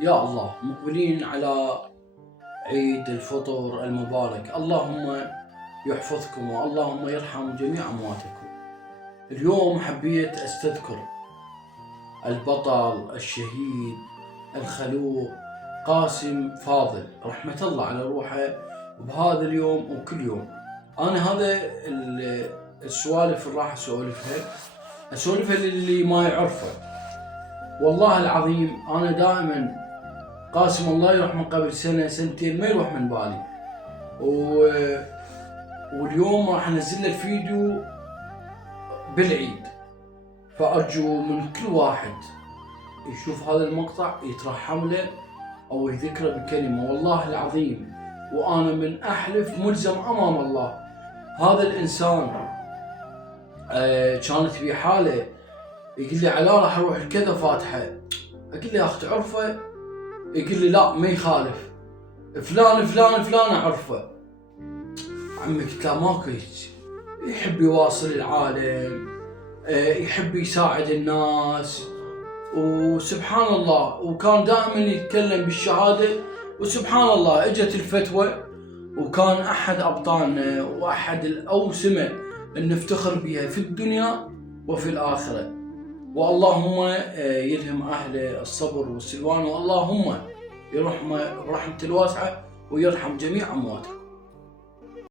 يا الله مقبلين على عيد الفطر المبارك، اللهم يحفظكم واللهم يرحم جميع أمواتكم. اليوم حبيت أستذكر البطل الشهيد الخلوق قاسم فاضل رحمة الله على روحه بهذا اليوم وكل يوم. أنا هذا السوالف اللي راح أسولفها للي ما يعرفه. والله العظيم أنا دائما قاسم الله يروح من قبل سنة سنتين ما يروح من بالي، واليوم راح انزل له الفيديو بالعيد، فأرجو من كل واحد يشوف هذا المقطع يترحم له أو يذكره بكلمة. والله العظيم وأنا من أحلف ملزم أمام الله هذا الإنسان كانت في حالة يقول لي علاء راح أروح لكذا فاتحة، أقول له يا أخي تعرفه؟ يقول لي لا ما يخالف، فلان فلان فلان أعرفه. عمي قلت له ماكو هيك، يحب يواصل العالم، يحب يساعد الناس، وسبحان الله وكان دائما يتكلم بالشهادة. وسبحان الله اجت الفتوى وكان احد ابطالنا واحد الاوسمة ان نفتخر بها في الدنيا وفي الاخرة. واللهم يلهم اهل الصبر والسلوان، واللهم يرحمه برحمته الواسعة ويرحم جميع امواتكم.